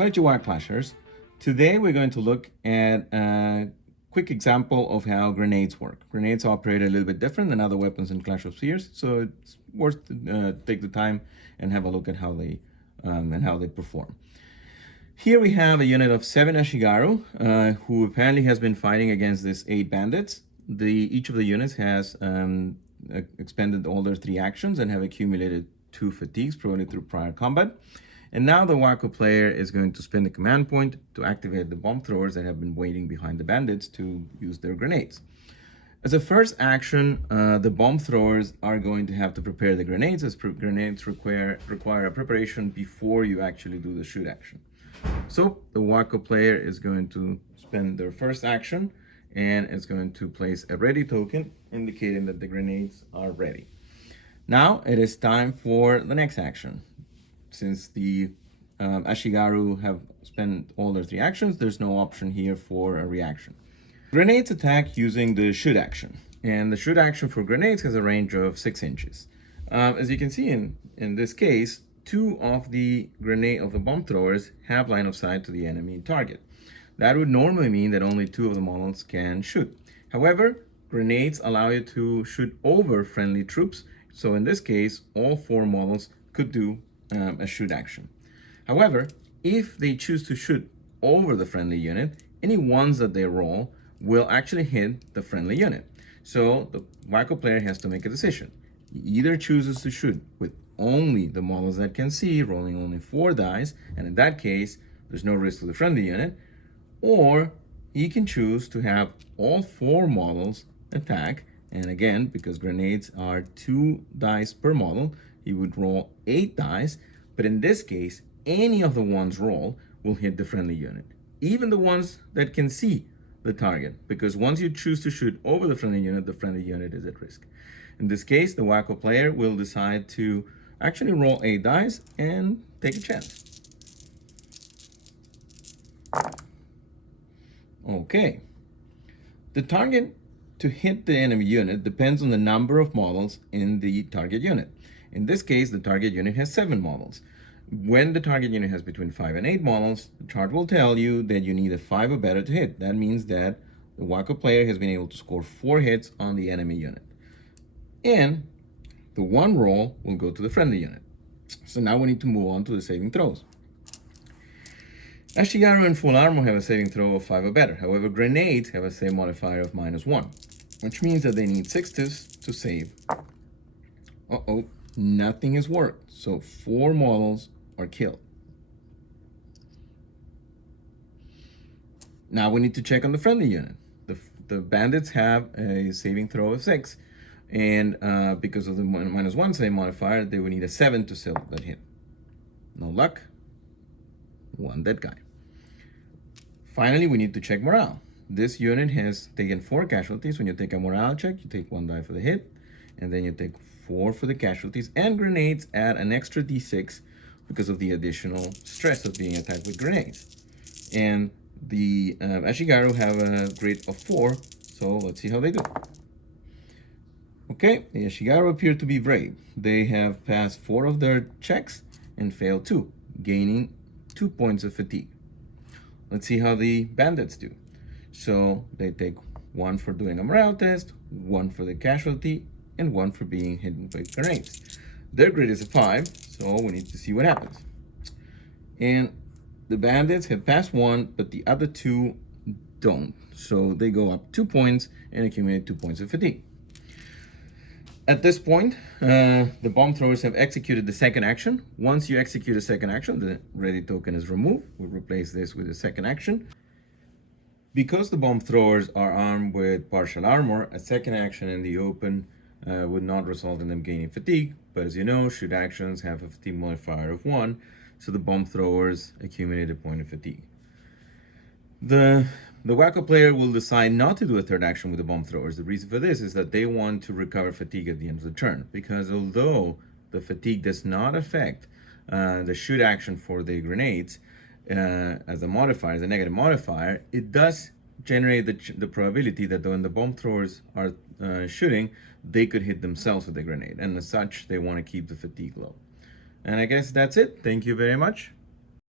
Konnichiwa Clashers. Today we're going to look at a quick example of how grenades work. Grenades operate a little bit different than other weapons in Clash of Spheres, so it's worth to take the time and have a look at how they perform. Here we have a unit of 7 Ashigaru, who apparently has been fighting against these 8 bandits. Each of the units has expended all their 3 actions and have accumulated 2 fatigues, probably through prior combat. And now the Wako player is going to spend the command point to activate the bomb throwers that have been waiting behind the bandits to use their grenades. As a first action, the bomb throwers are going to have to prepare the grenades, as grenades require a preparation before you actually do the shoot action. So the Wako player is going to spend their first action and is going to place a ready token indicating that the grenades are ready. Now it is time for the next action. Since the Ashigaru have spent all their 3 actions, there's no option here for a reaction. Grenades attack using the shoot action, and the shoot action for grenades has a range of 6 inches. As you can see in this case, 2 of the bomb throwers have line of sight to the enemy target. That would normally mean that only 2 of the models can shoot. However, grenades allow you to shoot over friendly troops, so in this case, all 4 models could do a shoot action. However, if they choose to shoot over the friendly unit, any ones that they roll will actually hit the friendly unit. So the Wako player has to make a decision. He either chooses to shoot with only the models that can see, rolling only 4 dice, and in that case, there's no risk to the friendly unit, or he can choose to have all 4 models attack, and again, because grenades are 2 dice per model, he would roll 8 dice, but in this case, any of the ones rolled will hit the friendly unit, even the ones that can see the target, because once you choose to shoot over the friendly unit is at risk. In this case, the Wako player will decide to actually roll 8 dice and take a chance. Okay. The target to hit the enemy unit depends on the number of models in the target unit. In this case, the target unit has 7 models. When the target unit has between 5 and 8 models, the chart will tell you that you need a 5 or better to hit. That means that the Wako player has been able to score 4 hits on the enemy unit. And the 1 roll will go to the friendly unit. So now we need to move on to the saving throws. Ashigaru and full armor have a saving throw of 5 or better. However, grenades have a save modifier of -1, which means that they need 6s to save. Nothing has worked, so 4 models are killed. Now we need to check on the friendly unit. The bandits have a saving throw of 6, and because of the -1 save modifier, they would need a 7 to seal that hit. No luck. 1 dead guy. Finally, we need to check morale. This unit has taken 4 casualties. When you take a morale check, you take 1 die for the hit, and then you take 4 for the casualties, and grenades add an extra d6 because of the additional stress of being attacked with grenades. And the Ashigaru have a grade of 4, so let's see how they do. Okay, the Ashigaru appear to be brave. They have passed 4 of their checks and failed 2, gaining 2 points of fatigue. Let's see how the bandits do. So they take 1 for doing a morale test, 1 for the casualty, and 1 for being hit by grenades. Their grade is a 5, so we need to see what happens. And the bandits have passed 1, but the other 2 don't. So they go up 2 points and accumulate 2 points of fatigue. At this point, the bomb throwers have executed the second action. Once you execute a second action, the ready token is removed. We'll replace this with a second action. Because the bomb throwers are armed with partial armor, a second action in the open would not result in them gaining fatigue. But as you know, shoot actions have a fatigue modifier of 1, so the bomb throwers accumulate a point of fatigue. The Wako player will decide not to do a third action with the bomb throwers. The reason for this is that they want to recover fatigue at the end of the turn, because although the fatigue does not affect the shoot action for the grenades as a modifier, as a negative modifier, it does generate the probability that when the bomb throwers are shooting, they could hit themselves with the grenade, and as such, they want to keep the fatigue low. And I guess that's it. Thank you very much.